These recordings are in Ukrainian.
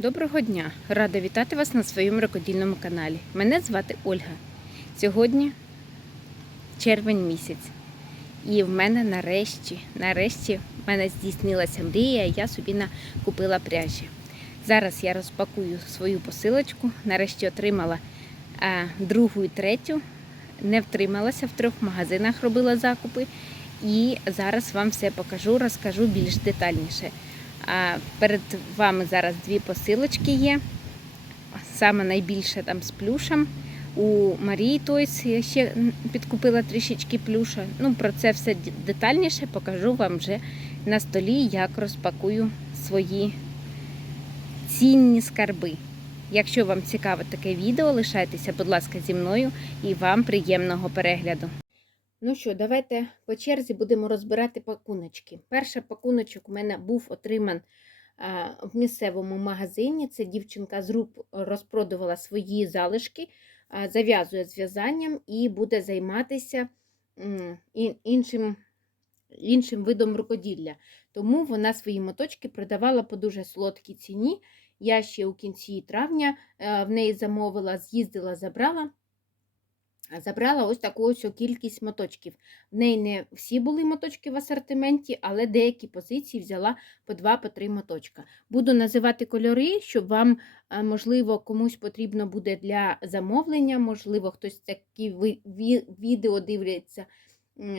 Доброго дня! Рада вітати вас на своєму рукодільному каналі. Мене звати Ольга. Сьогодні червень місяць. І в мене нарешті, нарешті, в мене здійснилася мрія, я собі купила пряжі. Зараз я розпакую свою посилочку. Нарешті отримала а, другу і третю. Не втрималася в трьох магазинах, робила закупи. І зараз вам все покажу, розкажу більш детальніше. Перед вами зараз дві посилочки є. Саме найбільше там з плюшем. У Марії Тойс я ще підкупила трішечки плюша. Ну, про це все детальніше покажу вам вже на столі, як розпакую свої цінні скарби. Якщо вам цікаве таке відео, лишайтеся, будь ласка, зі мною і вам приємного перегляду. Ну що, давайте по черзі будемо розбирати пакуночки. Перший пакуночок у мене був отриман в місцевому магазині. Це дівчинка з рук розпродувала свої залишки, зав'язує з в'язанням і буде займатися іншим, іншим видом рукоділля. Тому вона свої моточки продавала по дуже солодкій ціні. Я ще у кінці травня е, в неї замовила, з'їздила, забрала. Забрала ось таку ось кількість моточків. В неї не всі були моточки в асортименті, але деякі позиції взяла по 2-3 моточка. Буду називати кольори, щоб вам, е, можливо, комусь потрібно буде для замовлення, можливо, хтось такі відео дивляться,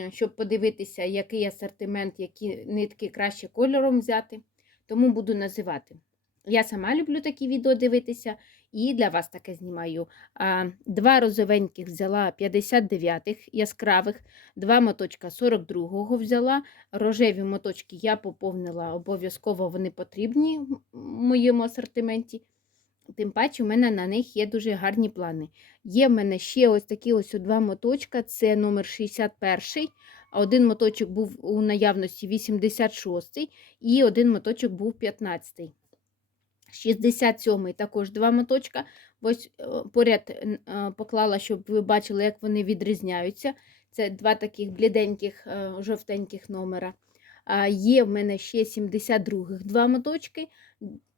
щоб подивитися, який асортимент, які нитки краще кольором взяти. Тому буду називати. Я сама люблю такі відео дивитися і для вас таке знімаю. Два розовеньких взяла 59-х яскравих, два моточка 42-го взяла. Рожеві моточки я поповнила, обов'язково вони потрібні в моєму асортименті. Тим паче, у мене на них є дуже гарні плани. Є в мене ще ось такі ось два моточка, це номер 61 а один моточок був у наявності 86 і один моточок був 15 67-й також два моточка. Ось е, поряд е, поклала, щоб ви бачили, як вони відрізняються. Це два таких бліденьких, е, жовтеньких номера. А Є в мене ще 72-х два моточки.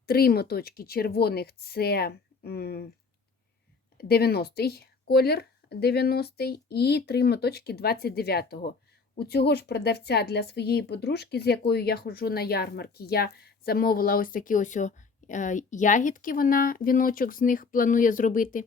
Три моточки червоних це 90-й колір 90-й і три моточки 29-го. У цього ж продавця для своєї подружки, з якою я ходжу на ярмарки, я замовила ось такі ось е, ягідки, вона віночок з них планує зробити.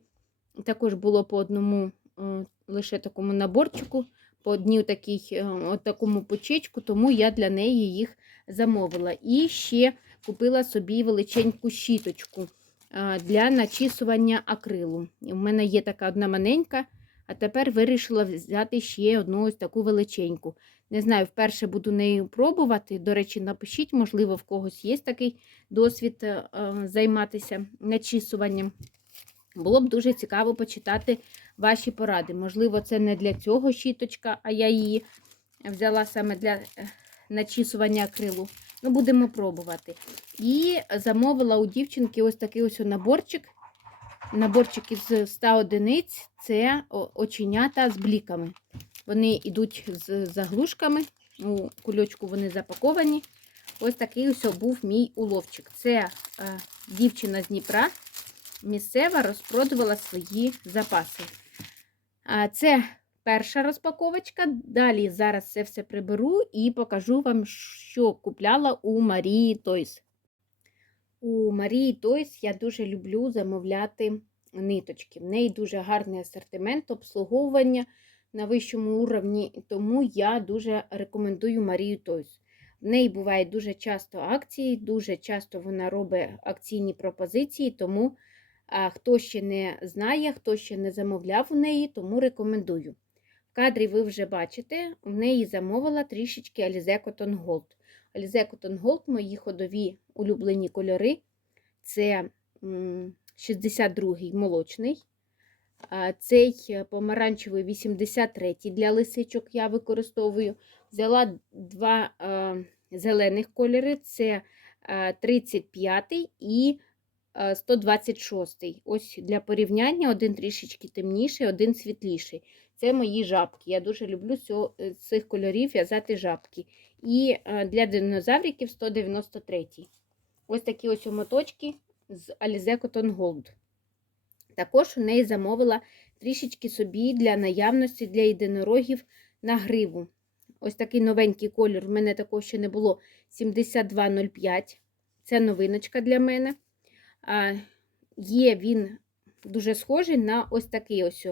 Також було по одному е, лише такому наборчику, по одній такій, е, от такому почечку, тому я для неї їх замовила. І ще купила собі величеньку щіточку е, для начісування акрилу. У мене є така одна маленька, а тепер вирішила взяти ще одну ось таку величеньку. Не знаю, вперше буду нею пробувати. До речі, напишіть, можливо, в когось є такий досвід е, е, займатися начісуванням. Було б дуже цікаво почитати ваші поради. Можливо, це не для цього щіточка, а я її взяла саме для е, начісування акрилу. Ну, будемо пробувати. І замовила у дівчинки ось такий ось наборчик. Наборчик із 100 одиниць це оченята з бліками. Вони йдуть з заглушками. У кульочку вони запаковані. Ось такий ось був мій уловчик. Це е, дівчина з Дніпра місцева розпродувала свої запаси. А це перша розпаковочка. Далі зараз це все приберу і покажу вам, що купляла у Марії Тойс. У Марії Тойс я дуже люблю замовляти ниточки. В неї дуже гарний асортимент обслуговування на вищому уровні, тому я дуже рекомендую Марію Тойс. В неї бувають дуже часто акції, дуже часто вона робить акційні пропозиції, тому а, хто ще не знає, хто ще не замовляв у неї, тому рекомендую. В кадрі ви вже бачите, в неї замовила трішечки Alize Cotton Gold. Alize Cotton мої ходові улюблені кольори. Це 62-й молочний. Цей помаранчевий 83-й для лисичок я використовую. Взяла два зелених кольори: це е, 35-й і е, 126-й. Ось для порівняння один трішечки темніший, один світліший. Це мої жабки. Я дуже люблю цього- цих кольорів в'язати жабки. І е, для динозавриків 193-й. Ось такі ось моточки з Alize Cotton Gold. Також у неї замовила трішечки собі для наявності для єдинорогів на гриву. Ось такий новенький колір, в мене такого ще не було 7205. Це новиночка для мене. А, Є він дуже схожий на ось такий ось.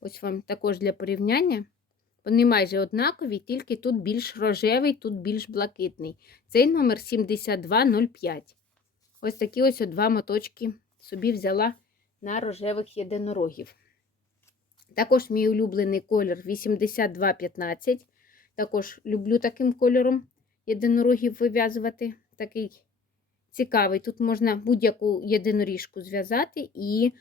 Ось вам також для порівняння. Вони майже однакові, тільки тут більш рожевий, тут більш блакитний. Цей номер 7205. Ось такі ось два моточки собі взяла на рожевих єдинорогів. Також мій улюблений колір 8215. Також люблю таким кольором єдинорогів вив'язувати. Такий цікавий. Тут можна будь-яку єдиноріжку зв'язати і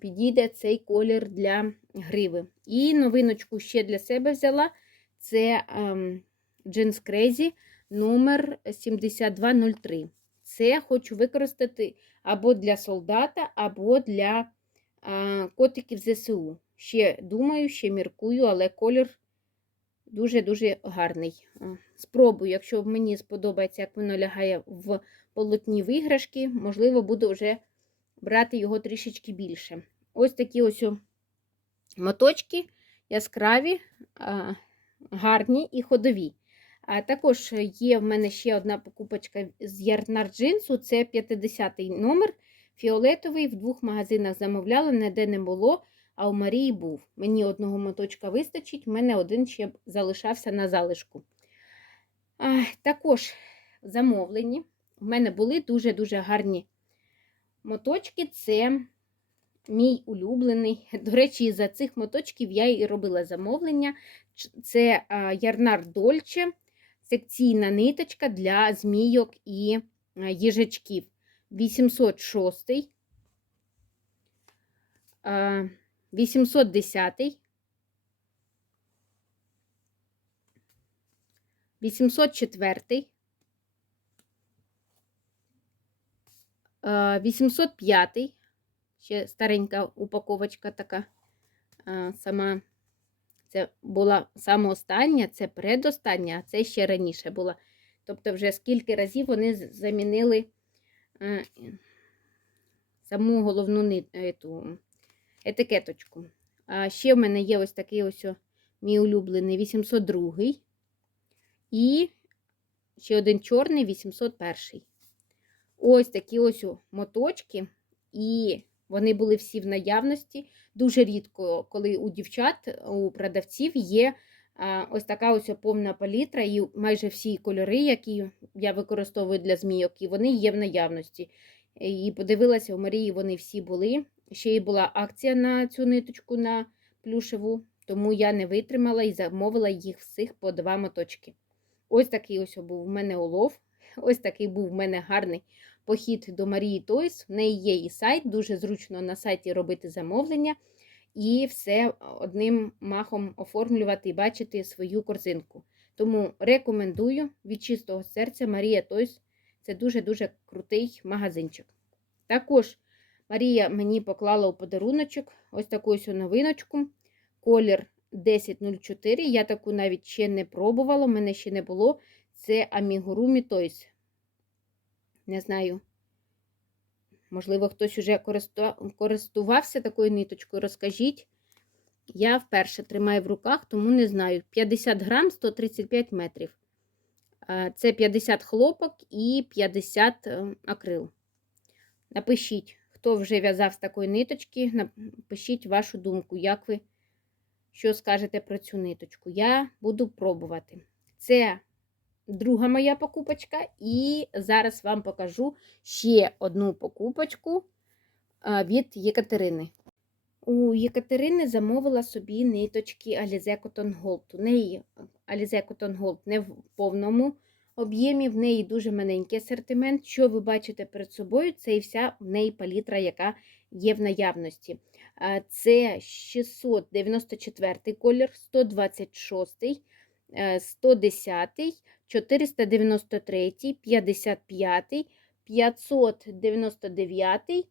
підійде цей колір для гриви. І новиночку ще для себе взяла. Це ем, Jeans Crazy номер 7203. Це хочу використати або для солдата, або для а, котиків ЗСУ. Ще думаю, ще міркую, але колір дуже-дуже гарний. Спробую, якщо мені сподобається, як воно лягає в полотні виграшки, можливо, буду вже брати його трішечки більше. Ось такі ось моточки яскраві, гарні і ходові. А також є в мене ще одна покупочка з ярнар джинсу, це 50-й номер. Фіолетовий в двох магазинах замовляла, ніде не було, а у Марії був. Мені одного моточка вистачить, в мене один ще залишався на залишку. А, також замовлені. У мене були дуже-дуже гарні моточки. Це мій улюблений. До речі, за цих моточків я і робила замовлення. Це Ярнар Дольче, секційна ниточка для змійок і їжачків. 806, а, 810, 804, 805, ще старенька упаковочка така сама. Це була саме остання, це предостання, а це ще раніше була. Тобто, вже скільки разів вони замінили саму головну ету, етикеточку. А ще в мене є ось такий ось мій улюблений 802 і ще один чорний 801. Ось такі ось моточки, і вони були всі в наявності. Дуже рідко, коли у дівчат, у продавців є ось така ось повна палітра, і майже всі кольори, які я використовую для змійок, і вони є в наявності. І подивилася, у Марії вони всі були. Ще й була акція на цю ниточку на плюшеву, тому я не витримала і замовила їх всіх по два моточки. Ось такий ось був у мене улов. Ось такий був в мене гарний похід до Марії Тойс. В неї є і сайт, дуже зручно на сайті робити замовлення і все одним махом оформлювати і бачити свою корзинку. Тому рекомендую від чистого серця Марія Тойс. Це дуже-дуже крутий магазинчик. Також Марія мені поклала у подаруночок ось таку ось новиночку. Колір 1004. Я таку навіть ще не пробувала, у мене ще не було. Це Amigurumi Toys. Не знаю. Можливо, хтось уже користувався такою ниточкою. Розкажіть. Я вперше тримаю в руках, тому не знаю. 50 грам 135 метрів. Це 50 хлопок і 50 е, акрил. Напишіть, хто вже в'язав з такої ниточки. Напишіть вашу думку, як ви що скажете про цю ниточку. Я буду пробувати. Це друга моя покупочка, і зараз вам покажу ще одну покупочку від Єкатерини. У Єкатерини замовила собі ниточки Alize Cotton Gold. У неї Alize Cotton Gold не в повному об'ємі, в неї дуже маленький асортимент. Що ви бачите перед собою, це і вся в неї палітра, яка є в наявності. Це 694 колір, 126, е, 110, 493, 55, 599,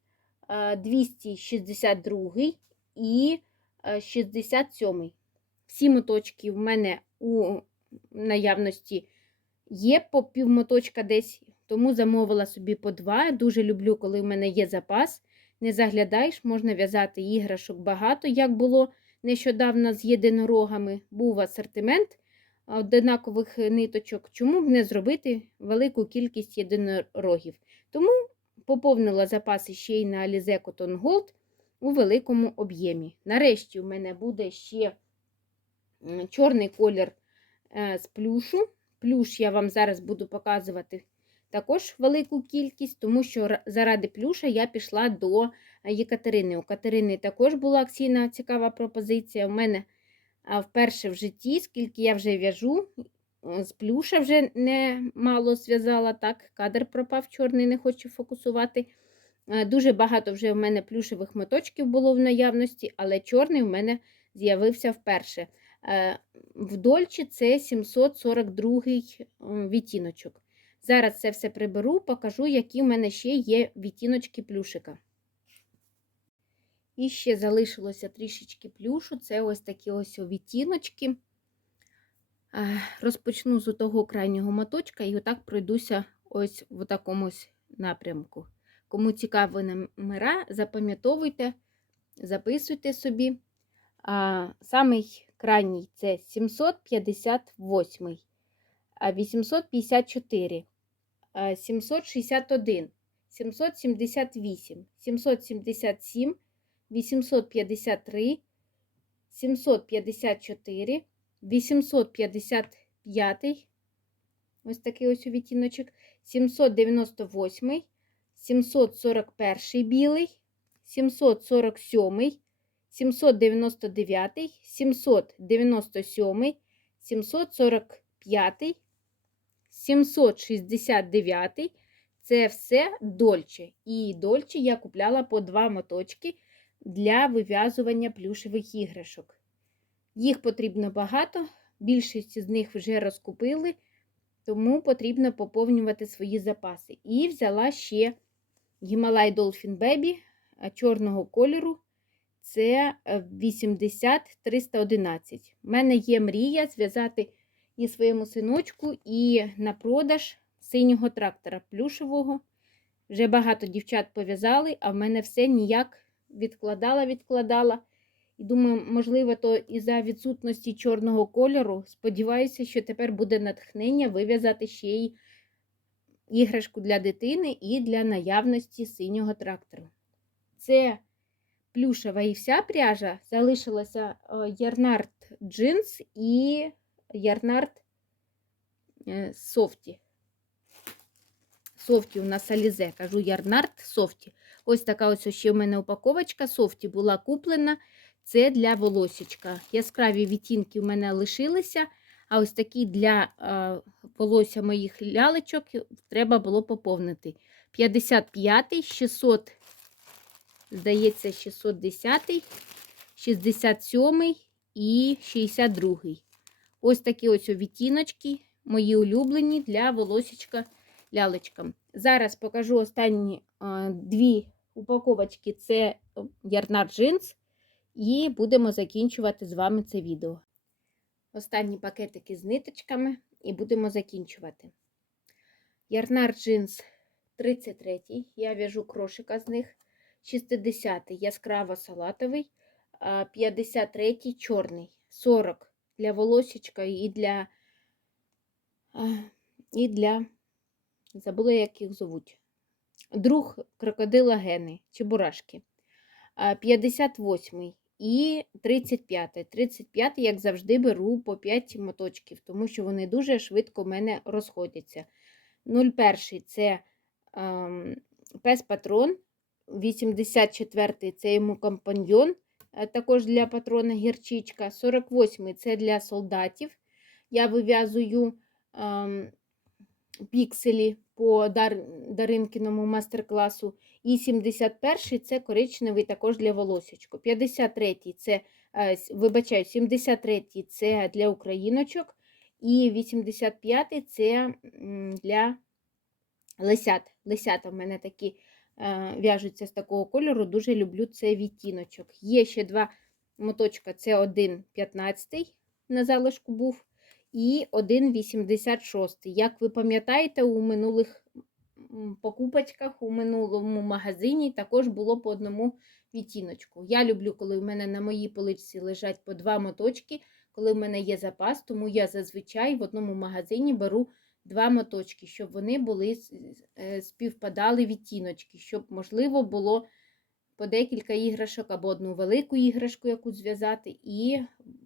е, 262 і е, 67. Всі моточки в мене у наявності є по півмоточка десь тому замовила собі по два. Дуже люблю, коли в мене є запас. Не заглядаєш, можна в'язати іграшок багато, як було нещодавно з єдинорогами. Був асортимент одинакових ниточок. Чому б не зробити велику кількість єдинорогів? Тому поповнила запаси ще й на Alize Cotton Gold у великому об'ємі. Нарешті у мене буде ще чорний колір е, з плюшу. Плюш я вам зараз буду показувати також велику кількість, тому що заради плюша я пішла до Єкатерини. У Катерини також була акційна цікава пропозиція. У мене вперше в житті, скільки я вже в'яжу, з плюша вже не мало зв'язала, так, кадр пропав чорний, не хочу фокусувати. Е, Дуже багато вже в мене плюшевих моточків було в наявності, але чорний в мене з'явився вперше. Е, В Дольчі це 742 відтіночок. Зараз це все приберу, покажу, які в мене ще є відтіночки плюшика. І ще залишилося трішечки плюшу. Це ось такі ось відтіночки. Е, Розпочну з того крайнього моточка і отак пройдуся ось в такому напрямку. Кому цікаві номера, запам'ятовуйте, записуйте собі. А, Самий крайній це 758, 854, 761, 778, 777, 853, 754, 855, ось такий ось відтіночок, 798, 741 білий, 747, 799, 797, 745, 769. Це все дольче. І дольче я купляла по два моточки для вив'язування плюшевих іграшок. Їх потрібно багато, більшість з них вже розкупили, тому потрібно поповнювати свої запаси. І взяла ще Гімалай Dolphin Baby чорного кольору. Це 80-311. У мене є мрія зв'язати і своєму синочку, і на продаж синього трактора плюшевого. Вже багато дівчат пов'язали, а в мене все ніяк відкладала, відкладала. І думаю, можливо, то із-за відсутності чорного кольору. Сподіваюся, що тепер буде натхнення вив'язати ще й іграшку для дитини і для наявності синього трактору. Це плюшева і вся пряжа. Залишилася е, ярнард джинс і ярнард е, софті. Софті у нас Алізе, кажу ярнард софті. Ось така ось ще в мене упаковочка. Софті була куплена. Це для волосічка. Яскраві відтінки в мене лишилися, а ось такі для волосся моїх лялечок треба було поповнити. 55, 600, здається, 610, 67 і 62. Ось такі ось відтіночки, мої улюблені для волосічка лялечкам. Зараз покажу останні дві упаковочки це ярнар джинс. І будемо закінчувати з вами це відео. Останні пакетики з ниточками і будемо закінчувати. Ярнар джинс 33 я в'яжу крошика з них. 60 яскраво салатовий, 53 чорний, 40 для волосічка і для, і для, забула, як їх зовуть. Друг крокодила гени, чебурашки. 58 і 35. 35, як завжди, беру по 5 моточків, тому що вони дуже швидко в мене розходяться. 01 це ем, пес патрон, 84 це йому компаньйон, також для патрона гірчичка. 48 це для солдатів. Я вив'язую ем, пікселі по Дар... Даринкіному мастер-класу. І 71-й це коричневий також для волосечку. 53-й це, вибачаю, 73-й це для україночок. І 85-й це для лисят. Лисята в мене такі в'яжуться з такого кольору. Дуже люблю цей відтіночок. Є ще два моточка, це один 15-й на залишку був і 1,86. Як ви пам'ятаєте, у минулих покупочках у минулому магазині також було по одному відтіночку. Я люблю, коли в мене на моїй поличці лежать по два моточки, коли в мене є запас, тому я зазвичай в одному магазині беру два моточки, щоб вони були е, співпадали відтіночки, щоб можливо було по декілька іграшок або одну велику іграшку якусь зв'язати, і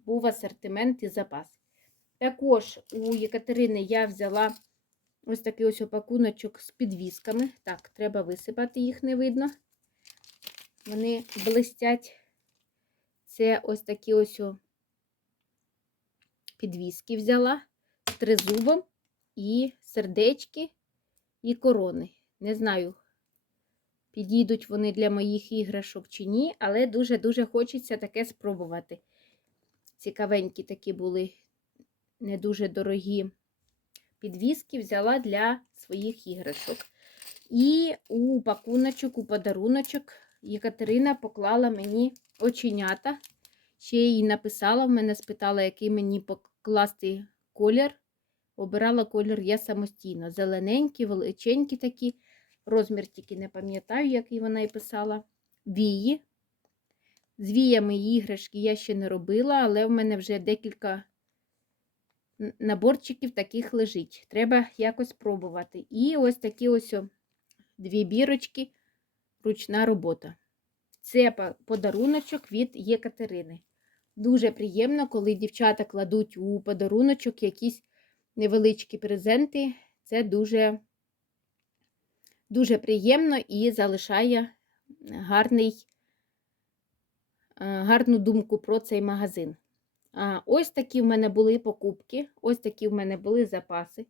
був асортимент і запас. Також у Єкатерини я взяла ось такий ось опакуночок з підвісками. Так, треба висипати, їх не видно. Вони блистять. Це ось такі ось підвіски взяла з тризубом і сердечки і корони. Не знаю, підійдуть вони для моїх іграшок чи ні, але дуже-дуже хочеться таке спробувати. Цікавенькі такі були не дуже дорогі підвіски, взяла для своїх іграшок. І у пакуночок, у подаруночок Єкатерина поклала мені оченята. Ще їй написала, в мене спитала, який мені покласти колір. Обирала колір я самостійно. Зелененькі, величенькі такі. Розмір тільки не пам'ятаю, який вона і писала. Вії. З віями іграшки я ще не робила, але в мене вже декілька наборчиків таких лежить. Треба якось пробувати. І ось такі ось дві бірочки, ручна робота. Це подаруночок від Єкатерини. Дуже приємно, коли дівчата кладуть у подаруночок якісь невеличкі презенти. Це дуже, дуже приємно і залишає гарний, е, гарну думку про цей магазин. Ось такі в мене були покупки, ось такі в мене були запаси.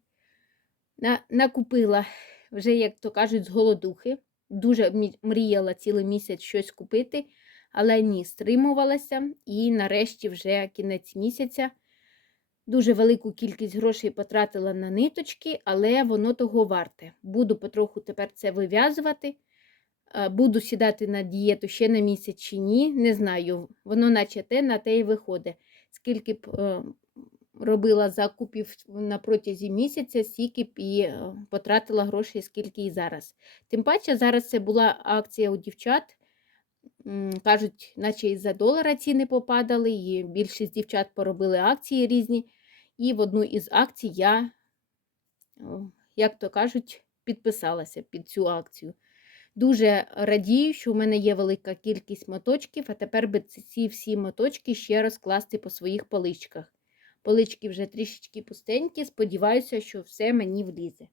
Накупила вже, як то кажуть, з голодухи. Дуже мріяла цілий місяць щось купити, але ні, стримувалася. І нарешті вже кінець місяця. Дуже велику кількість грошей потратила на ниточки, але воно того варте. Буду потроху тепер це вив'язувати. Буду сідати на дієту ще на місяць чи ні. Не знаю. Воно наче те на те й виходить. Скільки б е, робила закупів на протязі місяця, стільки б і е, потратила грошей, скільки і зараз. Тим паче, зараз це була акція у дівчат. Кажуть, наче із-за долара ціни попадали, і більшість дівчат поробили акції різні. І в одну із акцій я, як то кажуть, підписалася під цю акцію. Дуже радію, що в мене є велика кількість моточків, а тепер би ці- всі моточки ще розкласти по своїх поличках. Полички вже трішечки пустенькі, сподіваюся, що все мені влізе.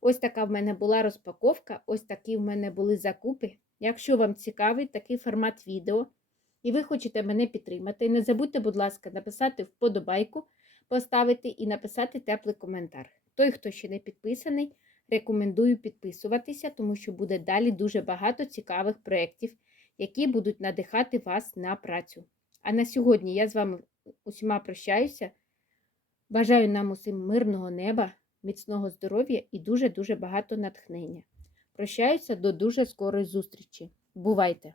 Ось така в мене була розпаковка, ось такі в мене були закупи. Якщо вам цікавий такий формат відео, і ви хочете мене підтримати, не забудьте, будь ласка, написати вподобайку, поставити і написати теплий коментар. Той, хто ще не підписаний, рекомендую підписуватися, тому що буде далі дуже багато цікавих проєктів, які будуть надихати вас на працю. А на сьогодні я з вами усіма прощаюся. Бажаю нам усім мирного неба, міцного здоров'я і дуже-дуже багато натхнення. Прощаюся до дуже скорої зустрічі. Бувайте!